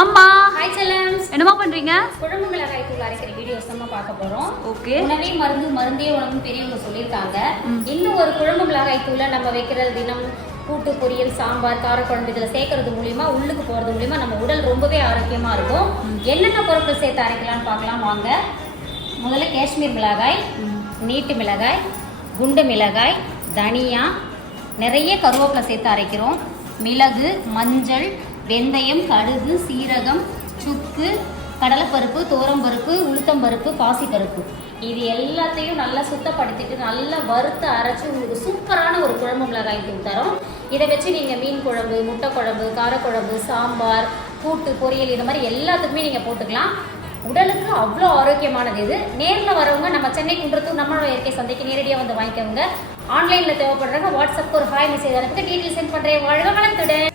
அம்மா ஹாய் செல்லம்ஸ், என்னமா பண்றீங்க? குழம்பு மிளகாய் தூள் அரைக்கிற வீடியோஸ் நம்ம பார்க்க போறோம். ஓகே. உணவே மருந்து மருந்தே உணவுன்னு பெரியவங்க சொல்லியிருக்காங்க. இந்த ஒரு குழம்பு மிளகாய் தூளை நம்ம வைக்கிறது தினம் கூட்டு பொரியல் சாம்பார் காரக்குழம்பு இதில் சேர்க்கறது மூலியமா உள்ளுக்கு போகிறது மூலியமா நம்ம உடல் ரொம்பவே ஆரோக்கியமா இருக்கும். என்னென்ன பொருட்கள் சேர்த்து அரைக்கலாம்னு பார்க்கலாம் வாங்க. முதல்ல காஷ்மீர் மிளகாய், நீட்டு மிளகாய், குண்டு மிளகாய், தனியா, நிறைய கருவேப்பிலை சேர்த்து அரைக்கிறோம். மிளகு, மஞ்சள், வெந்தயம், கடுகு, சீரகம், சுக்கு, கடலைப்பருப்பு, தோரம்பருப்பு, உளுத்தம்பருப்பு, பாசிப்பருப்பு, இது எல்லாத்தையும் நல்லா சுத்தப்படுத்திட்டு நல்லா வறுத்து அரைச்சி உங்களுக்கு சூப்பரான ஒரு குழம்பு மிளகாய் தூள் தரோம். இதை வச்சு நீங்கள் மீன் குழம்பு, முட்டை குழம்பு, காரக்குழம்பு, சாம்பார், கூட்டு பொரியல் இது மாதிரி எல்லாத்துக்குமே நீங்கள் போட்டுக்கலாம். உடலுக்கு அவ்வளோ ஆரோக்கியமானது இது. நேரில் வரவங்க நம்ம சென்னை குன்றத்தூர் நம்மளோட இயற்கை சந்தைக்கு நேரடியாக வந்து வாங்கிக்கோங்க. ஆன்லைனில் தேவைப்படுறவங்க வாட்ஸ்அப் ஒரு ஹாய் மெசேஜ் அனுப்பிட்டு டீட்டெயில் சென்ட் பண்ணுறேன். வாழ்க வளத்துடன்.